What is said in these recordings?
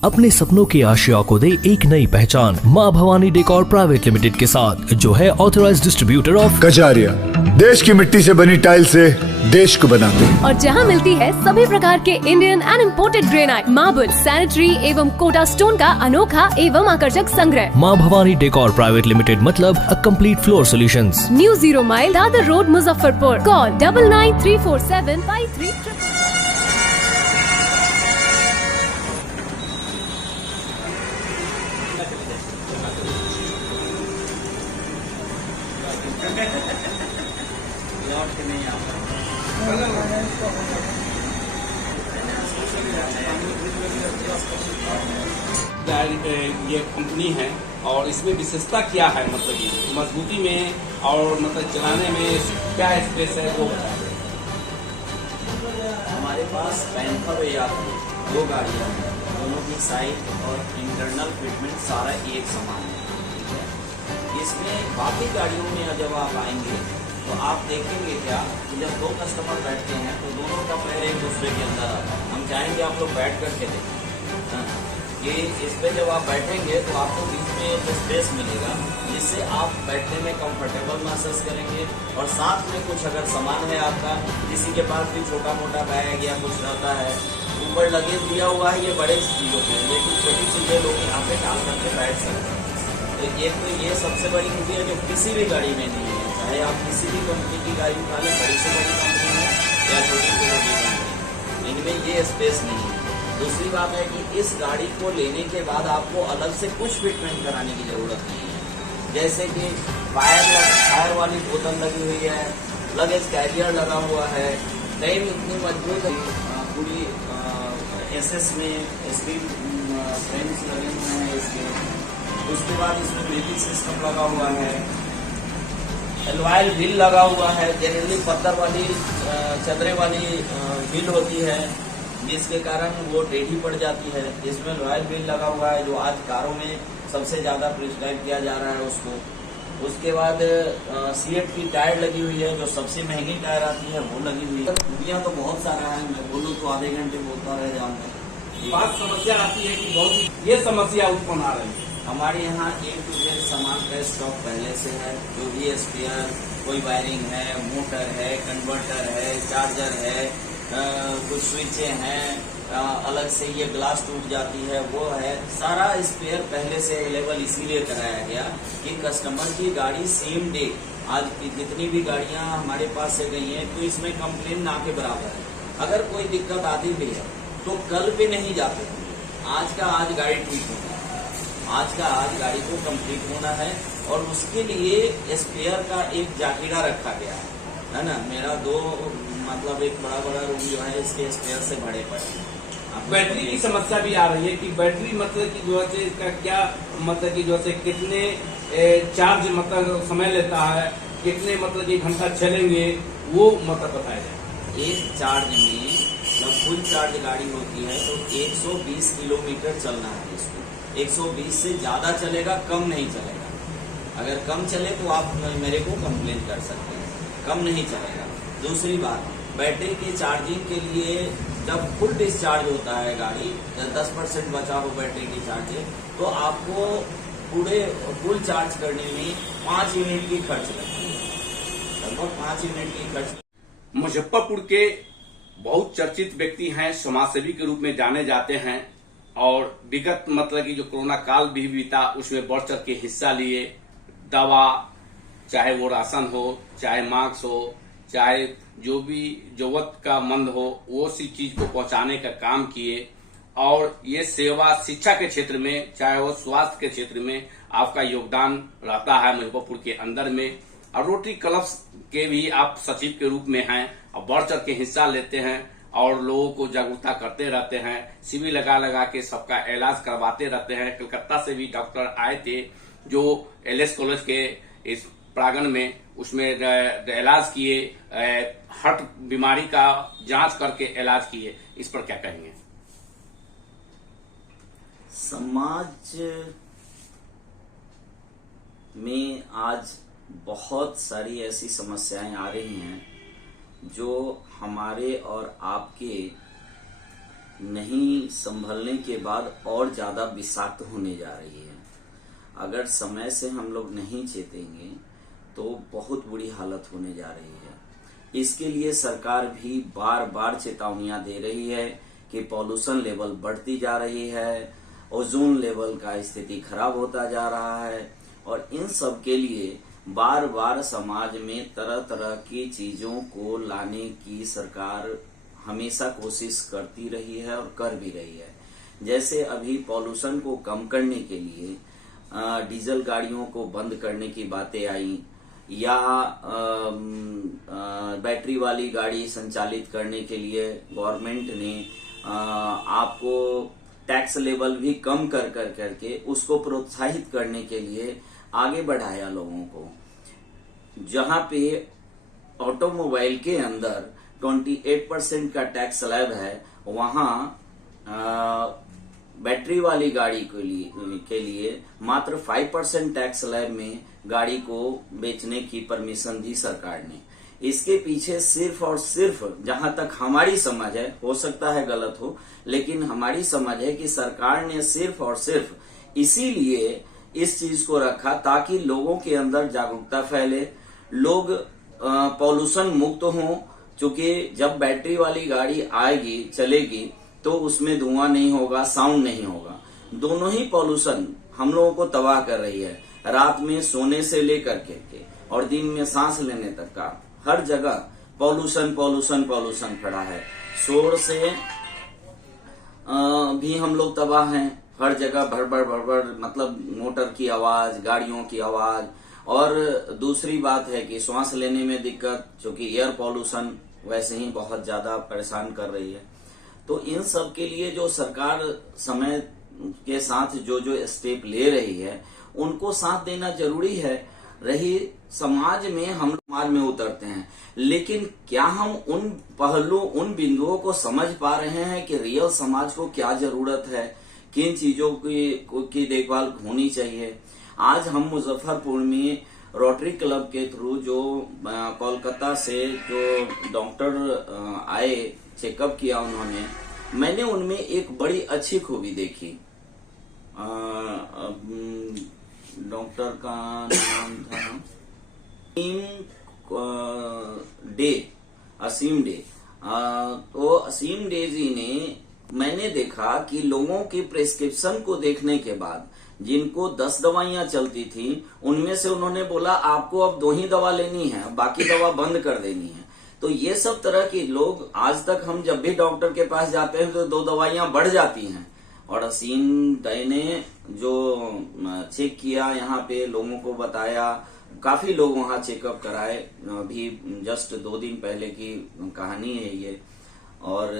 अपने सपनों की आशिया को दे एक नई पहचान माँ भवानी डेकोर प्राइवेट लिमिटेड के साथ, जो है ऑथराइज्ड डिस्ट्रीब्यूटर ऑफ कजारिया। देश की मिट्टी से बनी टाइल से देश को बनाते हैं। और जहाँ मिलती है सभी प्रकार के Indian and imported granite, marble, sanitary एवं कोटा स्टोन का अनोखा एवं आकर्षक संग्रह। माँ भवानी डेकोर प्राइवेट लिमिटेड मतलब a complete floor solutions. New 0 mile Dadar road, Muzaffarpur. Call 9934753333। ये कंपनी है और इसमें विशेषता क्या है, मतलब ये मजबूती में और मतलब चलाने में क्या स्पेस है वो बताएं। हमारे पास पैंथर या दो गाड़ियाँ हैं, दोनों की साइज और इंटरनल फिटमेंट सारा एक समान है। ठीक है, इसमें बाकी गाड़ियों में जब आप आएंगे तो आप देखेंगे क्या कि जब दो कस्टमर बैठते हैं तो दोनों का पैर एक दूसरे के अंदर आता है। हम चाहेंगे आप लोग बैठ करके देखें कि इस पे जब आप बैठेंगे तो आपको बीच में एक स्पेस मिलेगा जिससे आप बैठने में कंफर्टेबल महसूस करेंगे। और साथ में कुछ अगर सामान है आपका, किसी के पास भी छोटा मोटा बैग या कुछ रहता है, ऊपर लगेज दिया हुआ है, ये बड़े चीजों पे, लेकिन छोटी चीजें लोग यहाँ पे डाल करके बैठ सकते हैं। तो एक तो ये सबसे बड़ी चीज है जो किसी भी गाड़ी में नहीं है, चाहे आप किसी भी कंपनी की गाड़ी उठा लें, बड़ी से बड़ी कंपनी है या छोटी से छोटी कंपनी, इनमें ये स्पेस नहीं है। दूसरी बात है कि इस गाड़ी को लेने के बाद आपको अलग से कुछ फिटमेंट कराने की जरूरत नहीं है, जैसे कि फायर वाली बोतल लगी हुई है, लगेज कैरियर लगा हुआ है, फ्रेम इतनी मजबूत है, पूरी एसएस में स्टील फ्रेम्स लगे हुए हैं इसके। उसके बाद इसमें ब्रेकिंग सिस्टम लगा हुआ है, एलवाइल व्हील लगा हुआ है। जनरली पत्थर वाली चदरे वाली व्हील होती है जिसके कारण वो टेढ़ी पड़ जाती है। इसमें रॉयल व्हील लगा हुआ है जो आज कारों में सबसे ज्यादा प्रिस्क्राइब किया जा रहा है उसको। उसके बाद सीएट की टायर लगी हुई है, जो सबसे महंगी टायर आती है वो लगी हुई है। खूबियां तो बहुत सारा है, मैं बोलूँ तो आधे घंटे बोलता रह जाऊंगा। बात समस्या आती है कि बहुत ये समस्या उत्पन्न आ रही है। हमारे यहाँ A to Z सामान का स्टॉक पहले से है, जो भी स्पेयर, कोई वायरिंग है, मोटर है, कन्वर्टर है, चार्जर है, कुछ स्विचें हैं, अलग से ये ग्लास टूट जाती है वो है, सारा स्पेयर पहले से अवेलेबल इसीलिए कराया गया कि कस्टमर की गाड़ी सेम डे, आज की जितनी भी गाड़ियां हमारे पास से गई हैं तो इसमें कंप्लेन ना के बराबर है। अगर कोई दिक्कत आती भी है तो कल पे नहीं जाते, आज का आज गाड़ी ठीक होना है, आज का आज गाड़ी को कंप्लीट होना है। और उसके लिए स्पेयर का एक जाकीरा रखा गया है ना। मेरा दो मतलब एक बड़ा बड़ा रूम जो है इसके स्पेयर से भरे पड़े। बैटरी की समस्या भी आ रही है कि बैटरी मतलब कि जो है इसका क्या मतलब कि जो है कितने चार्ज मतलब समय लेता है, कितने मतलब कि घंटा चलेंगे वो मतलब बताया जाए। एक चार्ज में जब फुल चार्ज गाड़ी होती है तो 120 किलोमीटर चलना है इसको। 120 से ज्यादा चलेगा, कम नहीं चलेगा। अगर कम चले तो आप मेरे को कंप्लेन कर सकते हैं, कम नहीं चलेगा। दूसरी बात, बैटरी के चार्जिंग के लिए जब फुल डिस्चार्ज होता है गाड़ी, 10% बचा हो बैटरी की चार्जिंग, तो आपको पूरे फुल चार्ज करने में 5 यूनिट की खर्च लगती है, लगभग 5 यूनिट की खर्च। मुजफ्फरपुर के बहुत चर्चित व्यक्ति हैं, समाजसेवी के रूप में जाने जाते हैं और विगत मतलब कि जो कोरोना काल भी बीता उसमें बढ़ चढ़ के हिस्सा लिए। दवा, चाहे वो राशन हो, चाहे मास्क हो, चाहे जो भी जरूरत का मंद हो, वो सी चीज को पहुंचाने का काम किए। और ये सेवा शिक्षा के क्षेत्र में, चाहे वो स्वास्थ्य के क्षेत्र में आपका योगदान रहता है मुजफ्फरपुर के अंदर में। और रोटरी क्लब्स के भी आप सचिव के रूप में हैं और बढ़ चढ़ के हिस्सा लेते हैं और लोगों को जागरूकता करते रहते हैं, शिविर लगा लगा के सबका इलाज करवाते रहते हैं। कलकत्ता से भी डॉक्टर आए थे जो एलएस कॉलेज के इस प्रांगण में, उसमें इलाज किए, हार्ट बीमारी का जांच करके इलाज किए। इस पर क्या कहेंगे? समाज में आज बहुत सारी ऐसी समस्याएं आ रही हैं जो हमारे और आपके नहीं संभलने के बाद और ज्यादा विषाक्त होने जा रही है। अगर समय से हम लोग नहीं चेतेंगे तो बहुत बुरी हालत होने जा रही है। इसके लिए सरकार भी बार बार चेतावनियां दे रही है कि पॉल्यूशन लेवल बढ़ती जा रही है, ओजोन लेवल का स्थिति खराब होता जा रहा है, और इन सब के लिए बार बार समाज में तरह तरह की चीजों को लाने की सरकार हमेशा कोशिश करती रही है और कर भी रही है। जैसे अभी पॉल्यूशन को कम करने के लिए डीजल गाड़ियों को बंद करने की बातें आई, या बैटरी वाली गाड़ी संचालित करने के लिए गवर्नमेंट ने आपको टैक्स लेवल भी कम करके उसको प्रोत्साहित करने के लिए आगे बढ़ाया लोगों को। जहां पे ऑटोमोबाइल के अंदर 28% का टैक्स स्लैब है, वहां बैटरी वाली गाड़ी के लिए मात्र 5% टैक्स स्लैब में गाड़ी को बेचने की परमिशन दी सरकार ने। इसके पीछे सिर्फ और सिर्फ, जहां तक हमारी समझ है, हो सकता है गलत हो, लेकिन हमारी समझ है कि सरकार ने सिर्फ और सिर्फ इसीलिए इस चीज को रखा ताकि लोगों के अंदर जागरूकता फैले, लोग पॉल्यूशन मुक्त हों। क्योंकि जब बैटरी वाली गाड़ी आएगी, चलेगी, तो उसमें धुआं नहीं होगा, साउंड नहीं होगा। दोनों ही पॉल्यूशन हम लोगों को तबाह कर रही है। रात में सोने से लेकर के और दिन में सांस लेने तक का हर जगह पॉल्यूशन पॉल्यूशन पॉल्यूशन खड़ा है। शोर से भी हम लोग तबाह हैं। हर जगह भड़बड़ भड़बड़, मतलब मोटर की आवाज, गाड़ियों की आवाज, और दूसरी बात है कि सांस लेने में दिक्कत, क्योंकि एयर पॉल्यूशन वैसे ही बहुत ज्यादा परेशान कर रही है। तो इन सब के लिए जो सरकार समय के साथ जो जो स्टेप ले रही है, उनको साथ देना जरूरी है। रही समाज में, हम समाज में उतरते हैं, लेकिन क्या हम उन पहलू, उन बिंदुओं को समझ पा रहे हैं कि रियल समाज को क्या जरूरत है, किन चीजों की देखभाल होनी चाहिए। आज हम मुजफ्फरपुर में रोटरी क्लब के थ्रू जो कोलकाता से जो डॉक्टर आए, चेकअप किया उन्होंने, मैंने उनमें एक बड़ी अच्छी खूबी देखी। डॉक्टर का नाम था असीम डे। तो असीम डे जी ने, मैंने देखा कि लोगों की प्रिस्क्रिप्शन को देखने के बाद, जिनको 10 दवाइयां चलती थी, उनमें से उन्होंने बोला आपको अब 2 ही दवा लेनी है, बाकी दवा बंद कर देनी है। तो ये सब तरह के लोग, आज तक हम जब भी डॉक्टर के पास जाते हैं तो 2 दवाइयां बढ़ जाती हैं। और असीम डे ने जो चेक किया, यहाँ पे लोगों को बताया, काफी लोग वहाँ चेकअप कराए। अभी जस्ट 2 दिन पहले की कहानी है ये। और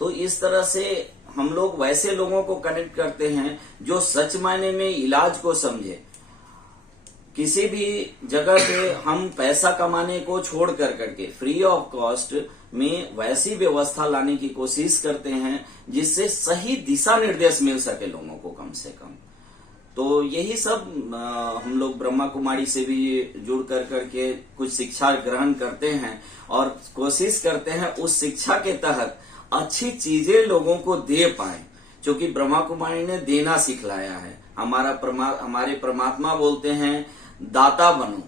तो इस तरह से हम लोग वैसे लोगों को कनेक्ट करते हैं जो सच मायने में इलाज को समझे। किसी भी जगह पे हम पैसा कमाने को छोड़ करके फ्री ऑफ कॉस्ट में वैसी व्यवस्था लाने की कोशिश करते हैं जिससे सही दिशा निर्देश मिल सके लोगों को कम से कम। तो यही सब हम लोग ब्रह्मा कुमारी से भी जुड़ करके कुछ शिक्षा ग्रहण करते हैं और कोशिश करते हैं उस शिक्षा के तहत अच्छी चीजें लोगों को दे पाए, क्योंकि ब्रह्मा कुमारी ने देना सिखलाया है। हमारे परमात्मा बोलते हैं दाता बनो,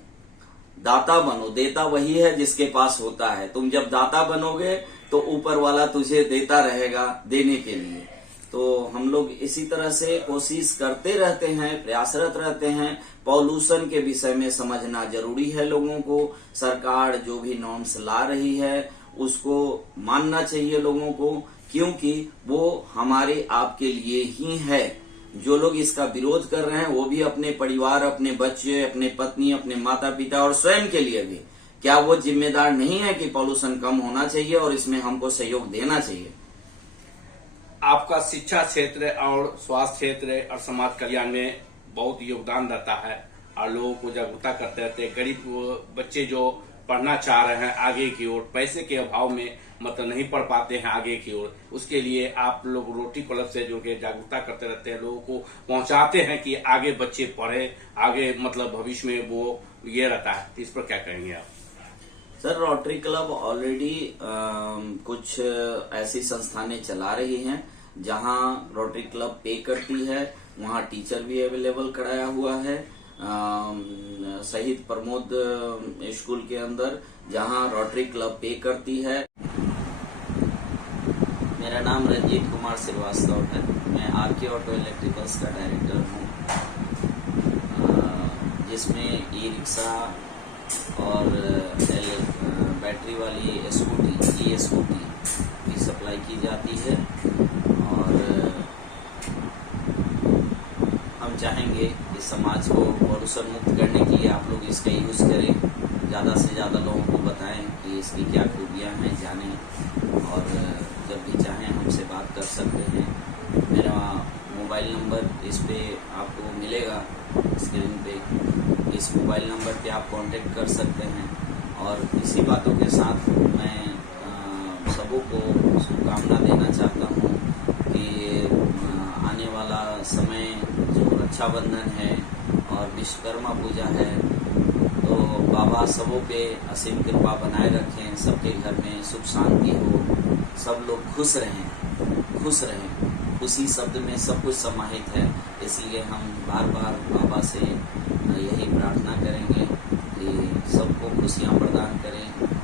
दाता बनो। देता वही है जिसके पास होता है। तुम जब दाता बनोगे तो ऊपर वाला तुझे देता रहेगा देने के लिए। तो हम लोग इसी तरह से कोशिश करते रहते हैं, प्रयासरत रहते हैं। पॉल्यूशन के विषय में समझना जरूरी है लोगों को। सरकार जो भी नॉर्म्स ला रही है उसको मानना चाहिए लोगों को, क्योंकि वो हमारे आपके लिए ही है। जो लोग इसका विरोध कर रहे हैं वो भी अपने परिवार, अपने बच्चे, अपने पत्नी, अपने माता पिता और स्वयं के लिए भी, क्या वो जिम्मेदार नहीं है कि पॉल्यूशन कम होना चाहिए और इसमें हमको सहयोग देना चाहिए। आपका शिक्षा क्षेत्र और स्वास्थ्य क्षेत्र और समाज कल्याण में बहुत योगदान रहता है और लोगों को जागरूकता करते रहते हैं। गरीब बच्चे जो पढ़ना चाह रहे हैं आगे की ओर, पैसे के अभाव में मतलब नहीं पढ़ पाते हैं आगे की ओर, उसके लिए आप लोग रोटरी क्लब से जुड़ के जागरूकता करते रहते हैं, लोगों को पहुंचाते हैं कि आगे बच्चे पढ़े, आगे मतलब भविष्य में वो ये रहता है। इस पर क्या कहेंगे आप? सर रोटरी क्लब ऑलरेडी कुछ ऐसी संस्थानें चला रही हैं जहां रोटरी क्लब पे करती है, वहां टीचर भी अवेलेबल कराया हुआ है। शहीद प्रमोद स्कूल के अंदर जहां रोटरी क्लब पे करती है। मेरा नाम रंजीत कुमार श्रीवास्तव है, मैं आरके ऑटो इलेक्ट्रिकल्स का डायरेक्टर हूं, जिसमें ई रिक्शा और बैटरी वाली स्कूटी ई स्कूटी की सप्लाई की जाती है। और हम चाहेंगे इस समाज को प्रदूषण मुक्त करने के लिए आप लोग इसका यूज़ करें, ज़्यादा से ज़्यादा लोगों को बताएं कि इसकी क्या खूबियाँ हैं, जानें। और जब भी चाहें हमसे बात कर सकते हैं। मेरा मोबाइल नंबर इस पे आपको मिलेगा स्क्रीन पे, इस मोबाइल नंबर पे आप कांटेक्ट कर सकते हैं। और इसी बातों के साथ मैं सबों को शुभकामना देना चाहता हूँ कि आने वाला समय जो रक्षाबंधन है और विश्वकर्मा पूजा है, तो बाबा सबों पे असीम कृपा बनाए रखें, सबके घर में सुख शांति हो, सब लोग खुश रहें, खुश रहें। खुशी शब्द में सब कुछ समाहित है, इसलिए हम बार बार बाबा से यही प्रार्थना करेंगे कि सबको खुशियाँ प्रदान करें।